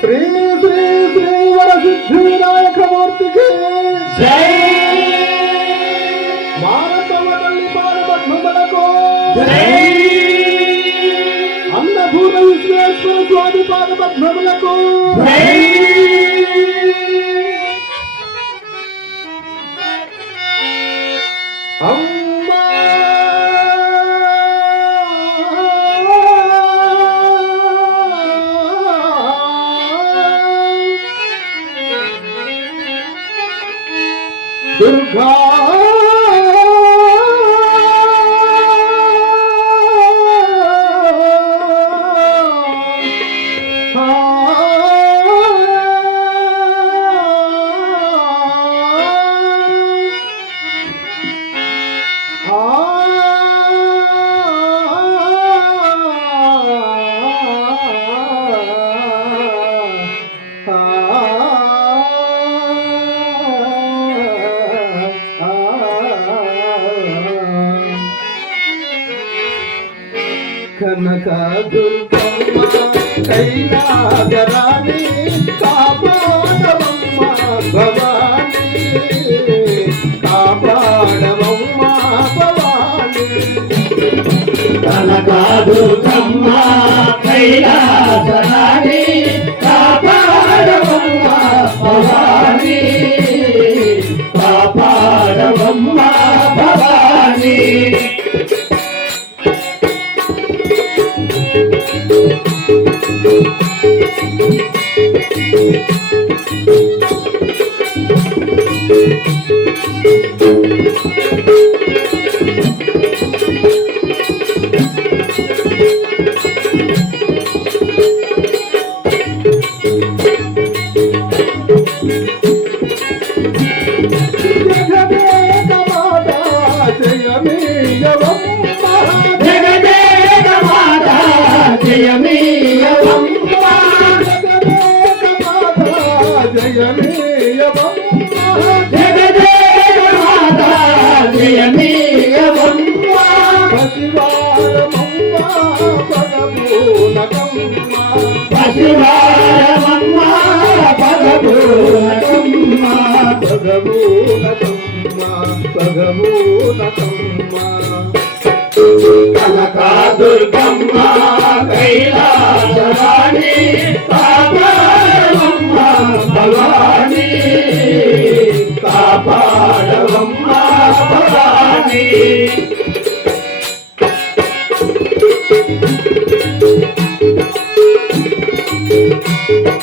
శ్రీ శ్రీ శ్రీ వరసిద్ధి వినాయక మూర్తికి జై! మానవ తల్లి పాదపద్మములకు జై! అన్నపూర్ణ విశ్వేశ్వర స్వామి పాదపద్మములకు జై! Oh! దుర్గమ్మ కైలాగరాణి కాపాడవమ్మ భవాని కాపాడవమ్మ భవాని. కనకాదుర్గమ్మ కైలా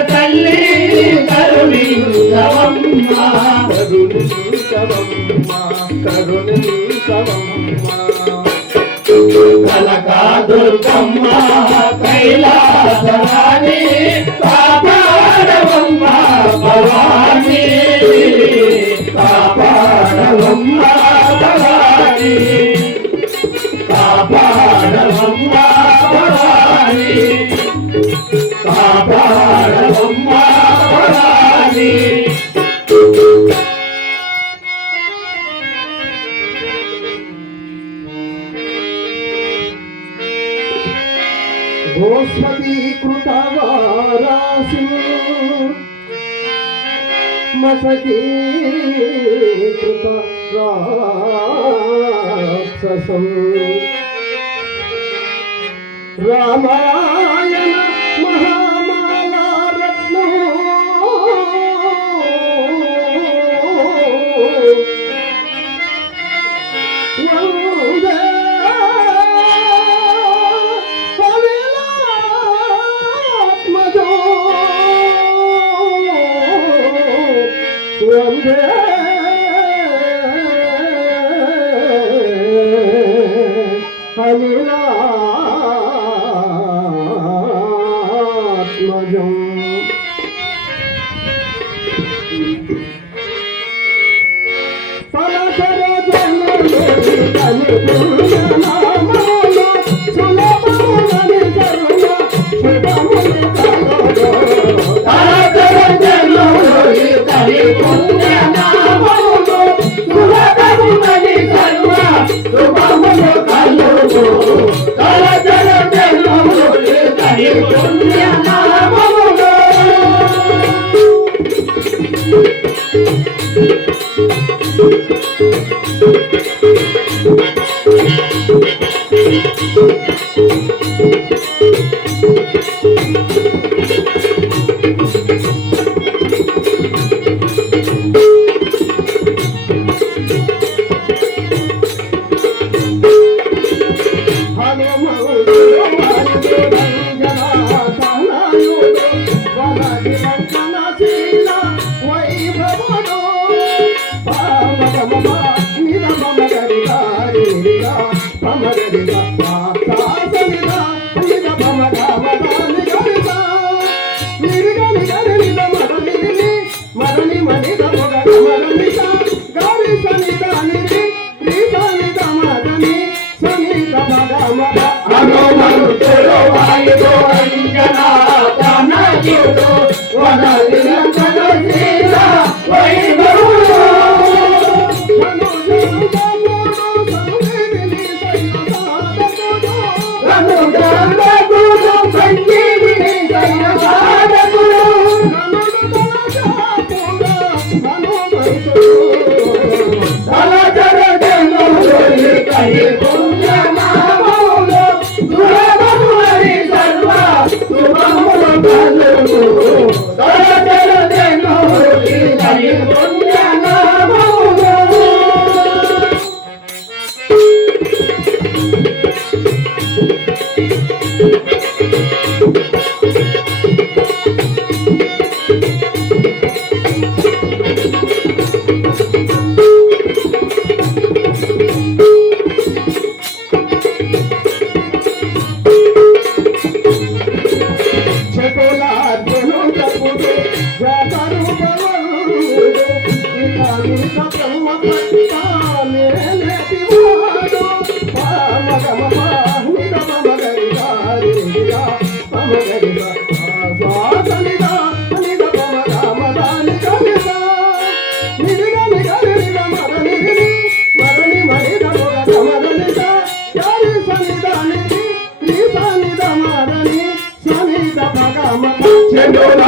తల్లి కరుణించవమ్మ. కరుణించవమ్మ కరుణించవమ్మ. కనకాదుర్గమ్మ కైలాసరాణి మసకీకృత రాక్షసం రామాయణ మహా লীলা Thank you. చంద్రుడు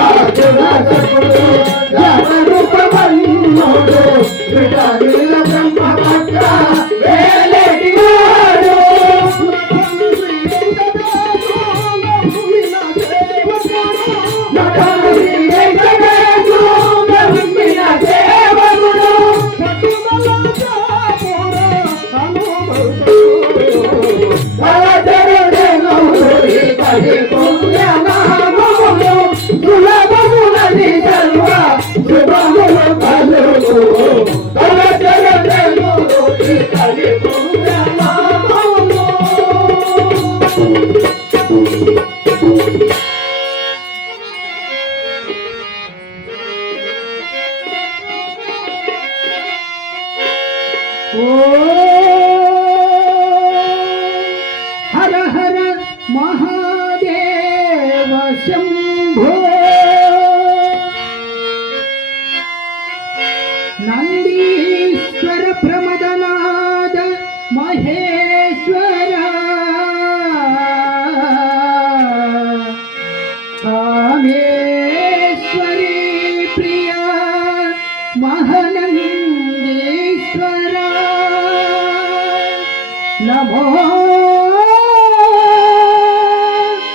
Oh!